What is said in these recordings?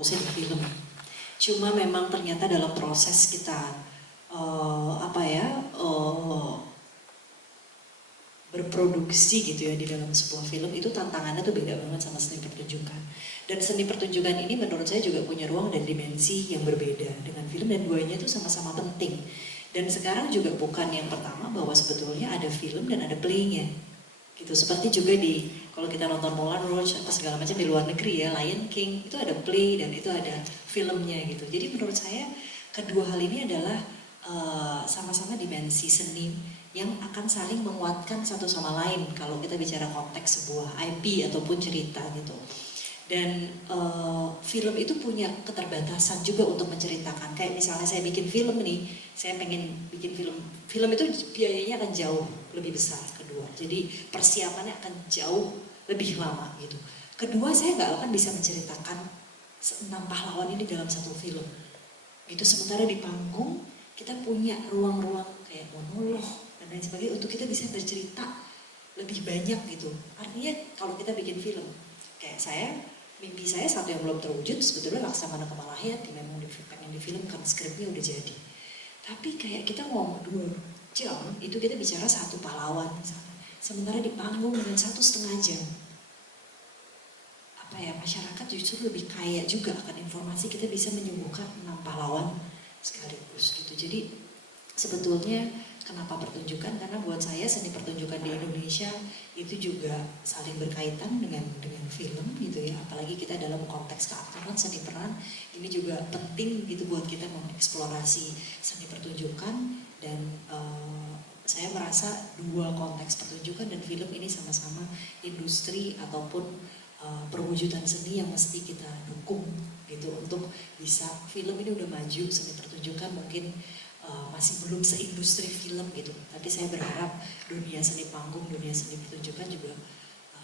fokusnya di film. Cuma memang ternyata dalam proses kita berproduksi gitu ya di dalam sebuah film itu tantangannya tuh beda banget sama seni pertunjukan. Dan seni pertunjukan ini menurut saya juga punya ruang dan dimensi yang berbeda dengan film, dan duanya itu sama-sama penting. Dan sekarang juga bukan yang pertama bahwa sebetulnya ada film dan ada playnya. Gitu. Seperti juga kalau kita nonton Moulin Rouge atau segala macam di luar negeri ya, Lion King itu ada play dan itu ada filmnya gitu. Jadi menurut saya kedua hal ini adalah sama-sama dimensi seni yang akan saling menguatkan satu sama lain kalau kita bicara konteks sebuah IP ataupun cerita gitu. Dan film itu punya keterbatasan juga untuk menceritakan. Kayak misalnya saya bikin film nih, saya pengen bikin film itu biayanya akan jauh lebih besar kedua. Jadi persiapannya akan jauh lebih lama gitu. Kedua, saya nggak akan bisa menceritakan 6 pahlawan ini dalam satu film. Itu sementara di panggung kita punya ruang-ruang kayak monolog dan lain sebagainya untuk kita bisa bercerita lebih banyak gitu. Artinya kalau kita bikin film, kayak mimpi saya satu yang belum terwujud sebetulnya Laksamana Kamalahayati, memang pengen difilmkan, skripnya udah jadi. Tapi kayak kita ngomong 2 jam, itu kita bicara satu pahlawan misalnya. Sementara di panggung dengan 1,5 jam. Masyarakat justru lebih kaya juga akan informasi, kita bisa menyuguhkan 6 pahlawan sekaligus gitu. Jadi sebetulnya kenapa pertunjukan? Karena buat saya seni pertunjukan di Indonesia itu juga saling berkaitan dengan film gitu ya. Apalagi kita dalam konteks keaktoran, seni peran, ini juga penting gitu buat kita mengeksplorasi seni pertunjukan. Dan saya merasa dua konteks pertunjukan dan film ini sama-sama industri ataupun perwujudan seni yang mesti kita dukung gitu untuk bisa. Film ini udah maju, seni pertunjukan mungkin masih belum seindustri film gitu, tapi saya berharap dunia seni panggung, dunia seni pertunjukan juga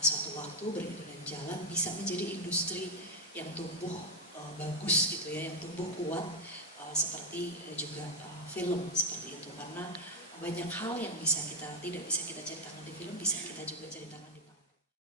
suatu waktu beriringan jalan bisa menjadi industri yang tumbuh bagus gitu ya, yang tumbuh kuat seperti juga film seperti itu. Karena banyak hal yang tidak bisa kita ceritakan di film bisa kita juga ceritakan